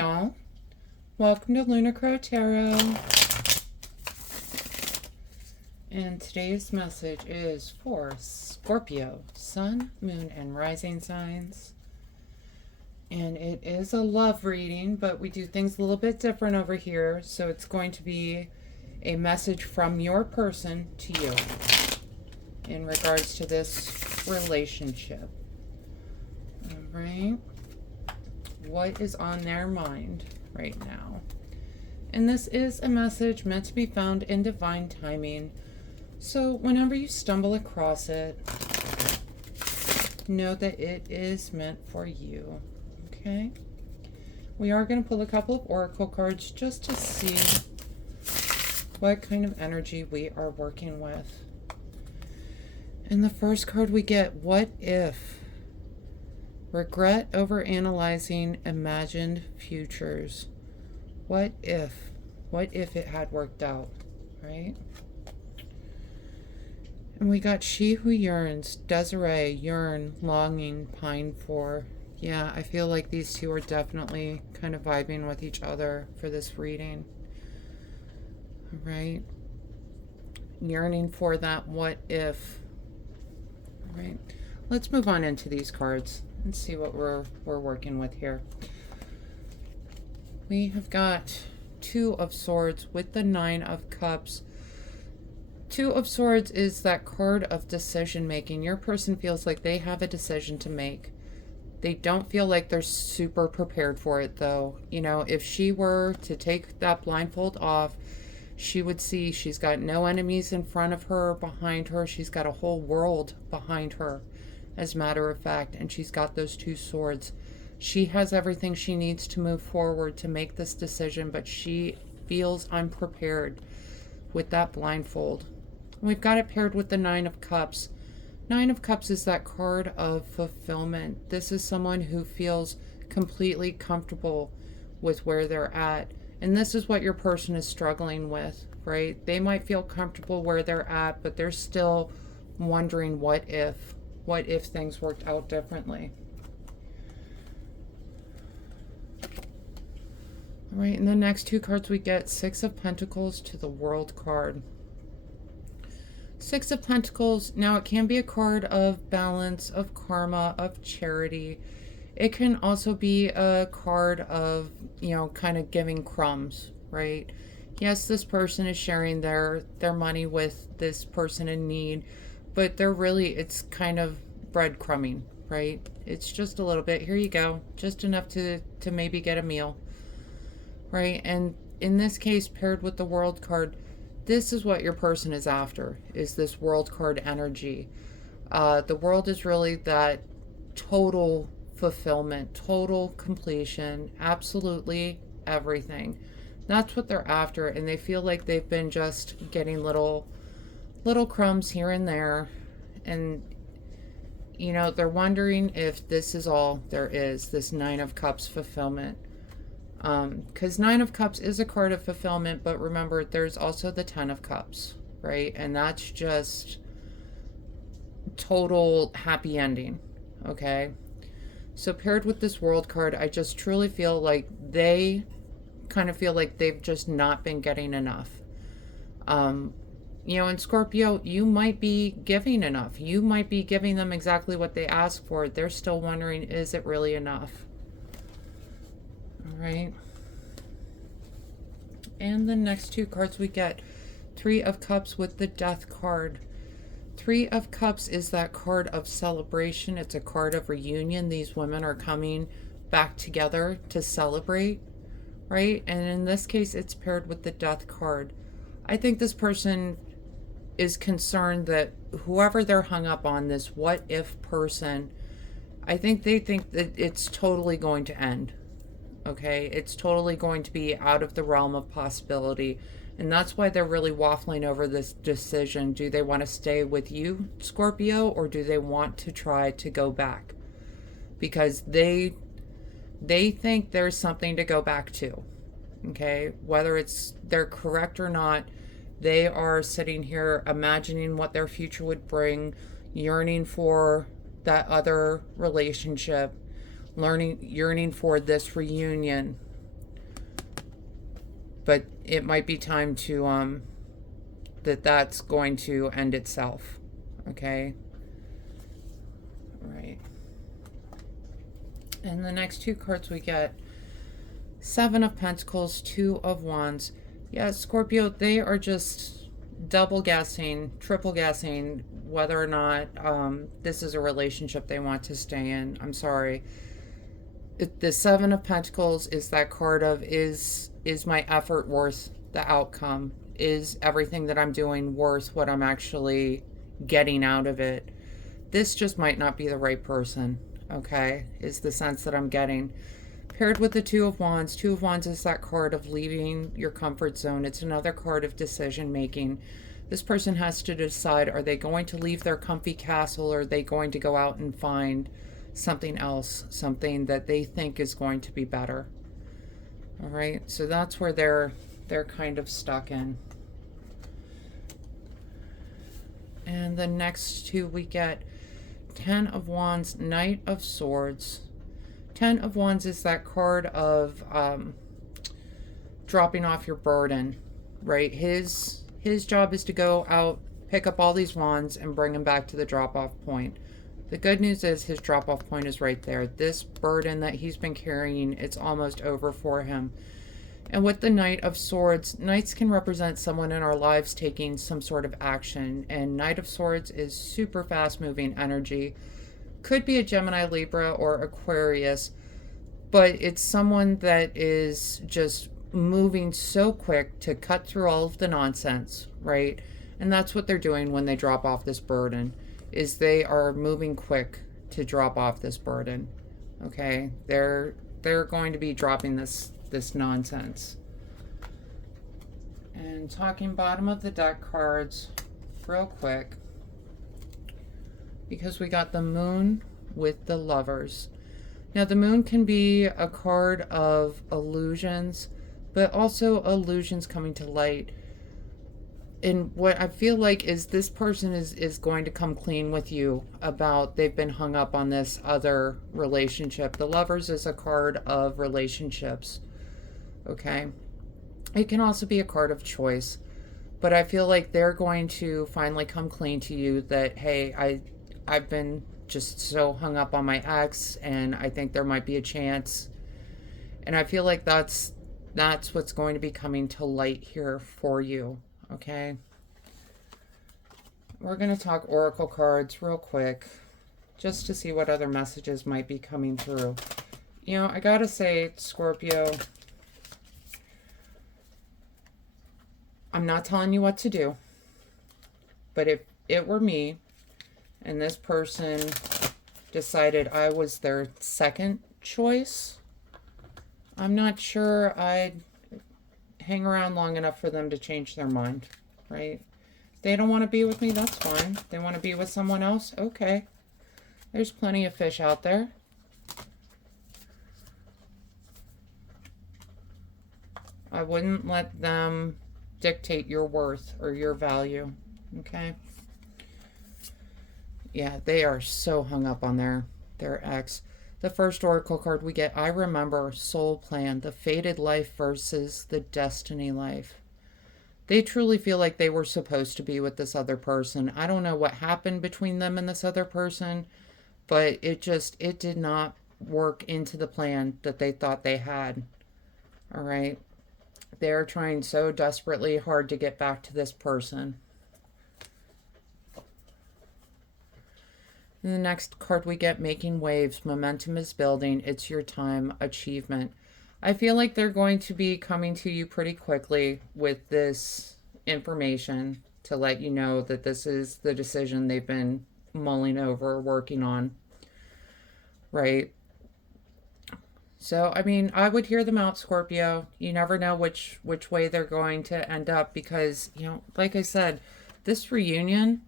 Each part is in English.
y'all. Welcome to Lunar Tarot. And today's message is for Scorpio, Sun, Moon, and Rising signs. And it is a love reading, but we do things a little bit different over here. So it's going to be a message from your person to you in regards to this relationship. All right. What is on their mind right now? And this is a message meant to be found in divine timing. So whenever you stumble across it, know that it is meant for you. Okay? We are going to pull a couple of oracle cards just to see what kind of energy we are working with. And the first card we get, what if? Regret over analyzing imagined futures. What if? What if it had worked out, right? And we got she who yearns, Desiree, yearn, longing, pine for. Yeah, I feel like these two are definitely kind of vibing with each other for this reading. All right? Yearning for that what if. All right. Let's move on into these cards and see what we're working with here. We have got Two of Swords with the Nine of Cups. Two of Swords is that card of decision making. Your person feels like they have a decision to make. They don't feel like they're super prepared for it, though. You know, if she were to take that blindfold off, she would see she's got no enemies in front of her, behind her. She's got a whole world behind her, as a matter of fact, and she's got those two swords. She has everything she needs to move forward to make this decision, but she feels unprepared with that blindfold. We've got it paired with the Nine of Cups. Nine of Cups is that card of fulfillment. This is someone who feels completely comfortable with where they're at. And this is what your person is struggling with, right? They might feel comfortable where they're at, but they're still wondering what if things worked out differently. All right, in the next two cards we get Six of Pentacles to the World card. Six of Pentacles, now it can be a card of balance, of karma, of charity. It can also be a card of, you know, kind of giving crumbs, right? Yes, this person is sharing their money with this person in need, but it's kind of breadcrumbing, right? It's just a little bit. Here you go. Just enough to maybe get a meal, right? And in this case, paired with the World card, this is what your person is after, is this World card energy. The World is really that total fulfillment, total completion, absolutely everything. That's what they're after, and they feel like they've been just getting little crumbs here and there, and you know, they're wondering if this is all there is, this Nine of Cups fulfillment. Because Nine of Cups is a card of fulfillment, but remember, there's also the Ten of Cups, right? And that's just total happy ending, okay? So paired with this World card, I just truly feel like they kind of feel like they've just not been getting enough. You know, in Scorpio, you might be giving enough. You might be giving them exactly what they ask for. They're still wondering, is it really enough? All right. And the next two cards we get, Three of Cups with the Death card. Three of Cups is that card of celebration. It's a card of reunion. These women are coming back together to celebrate, right? And in this case, it's paired with the Death card. I think this person is concerned that whoever they're hung up on, this what if person, I think they think that it's totally going to end. Okay, it's totally going to be out of the realm of possibility. And that's why they're really waffling over this decision. Do they want to stay with you, Scorpio, or do they want to try to go back? Because they think there's something to go back to. Okay, whether they're correct or not, they are sitting here imagining what their future would bring, yearning for that other relationship, yearning for this reunion, but it might be time to that's going to end itself. Okay. All right. And the next two cards we get, Seven of Pentacles, Two of Wands. Yeah, Scorpio, they are just double guessing, triple guessing whether or not this is a relationship they want to stay in. I'm sorry. The Seven of Pentacles is that card of, is my effort worth the outcome? Is everything that I'm doing worth what I'm actually getting out of it? This just might not be the right person, okay, is the sense that I'm getting. Paired with the Two of Wands. Two of Wands is that card of leaving your comfort zone. It's another card of decision making. This person has to decide, are they going to leave their comfy castle, or are they going to go out and find something else, something that they think is going to be better? All right, so that's where they're kind of stuck in. And the next two we get, Ten of Wands, Knight of Swords. Ten of Wands is that card of dropping off your burden, right? His job is to go out, pick up all these wands, and bring them back to the drop-off point. The good news is his drop-off point is right there. This burden that he's been carrying, it's almost over for him. And with the Knight of Swords, Knights can represent someone in our lives taking some sort of action. And Knight of Swords is super fast-moving energy. Could be a Gemini, Libra, or Aquarius, but it's someone that is just moving so quick to cut through all of the nonsense, right? And that's what they're doing when they drop off this burden, is they are moving quick to drop off this burden. Okay, they're going to be dropping this nonsense. And talking bottom of the deck cards real quick, because we got the Moon with the Lovers. Now the Moon can be a card of illusions, but also illusions coming to light. And what I feel like is this person is going to come clean with you about they've been hung up on this other relationship. The Lovers is a card of relationships, okay? It can also be a card of choice, but I feel like they're going to finally come clean to you that, hey, I've been just so hung up on my ex, and I think there might be a chance. And I feel like that's what's going to be coming to light here for you, okay? We're going to talk oracle cards real quick, just to see what other messages might be coming through. You know, I gotta say, Scorpio, I'm not telling you what to do, but if it were me, and this person decided I was their second choice, I'm not sure I'd hang around long enough for them to change their mind, right? If they don't want to be with me, that's fine. If they want to be with someone else, okay. There's plenty of fish out there. I wouldn't let them dictate your worth or your value, okay? Yeah, they are so hung up on their ex. The first oracle card we get, I remember, soul plan, the fated life versus the destiny life. They truly feel like they were supposed to be with this other person. I don't know what happened between them and this other person, but it did not work into the plan that they thought they had. All right. They're trying so desperately hard to get back to this person. And the next card we get, making waves, momentum is building, it's your time, achievement. I feel like they're going to be coming to you pretty quickly with this information to let you know that this is the decision they've been mulling over, working on, right? So, I mean, I would hear them out, Scorpio. You never know which way they're going to end up because, you know, like I said, this reunion,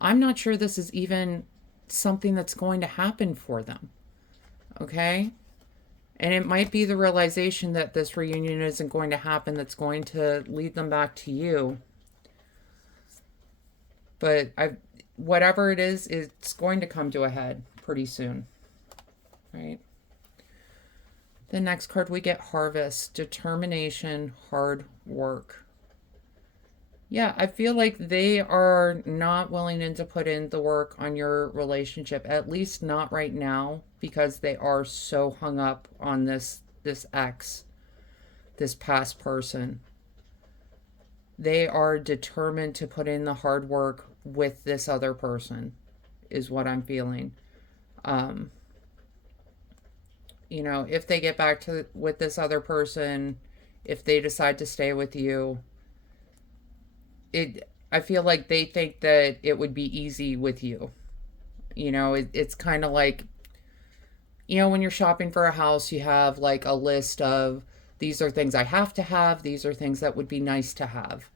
I'm not sure this is even something that's going to happen for them, okay? And it might be the realization that this reunion isn't going to happen that's going to lead them back to you. But whatever it is, it's going to come to a head pretty soon, right? The next card we get harvest, determination, hard work. Yeah, I feel like they are not willing to put in the work on your relationship, at least not right now, because they are so hung up on this ex, this past person. They are determined to put in the hard work with this other person, is what I'm feeling. Um, if they get back to with this other person, if they decide to stay with you, I feel like they think that it would be easy with you. It's kind of like, when you're shopping for a house, you have like a list of, these are things I have to have, these are things that would be nice to have.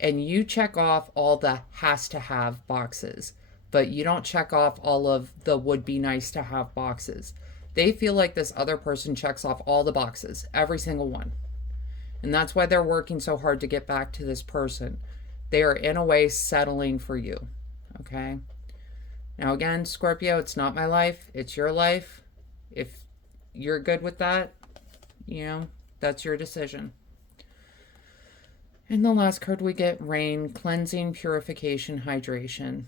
And you check off all the has to have boxes, but you don't check off all of the would be nice to have boxes. They feel like this other person checks off all the boxes, every single one. And that's why they're working so hard to get back to this person. They are, in a way, settling for you. Okay? Now, again, Scorpio, it's not my life, it's your life. If you're good with that, that's your decision. And the last card we get, rain, cleansing, purification, hydration.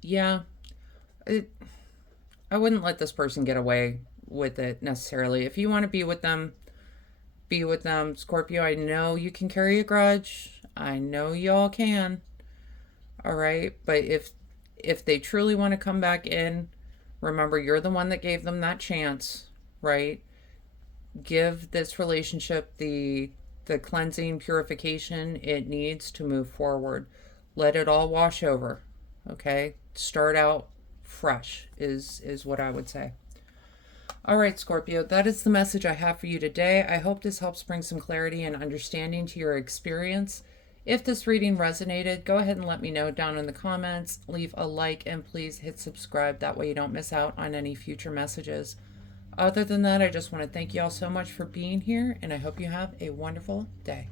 Yeah, I wouldn't let this person get away with it necessarily. If you want to be with them, be with them. Scorpio, I know you can carry a grudge. I know y'all can. All right, but if they truly want to come back in, remember you're the one that gave them that chance, right? Give this relationship the cleansing, purification it needs to move forward. Let it all wash over. Okay? Start out fresh is what I would say. All right, Scorpio, that is the message I have for you today. I hope this helps bring some clarity and understanding to your experience. If this reading resonated, go ahead and let me know down in the comments. Leave a like and please hit subscribe. That way you don't miss out on any future messages. Other than that, I just want to thank you all so much for being here, and I hope you have a wonderful day.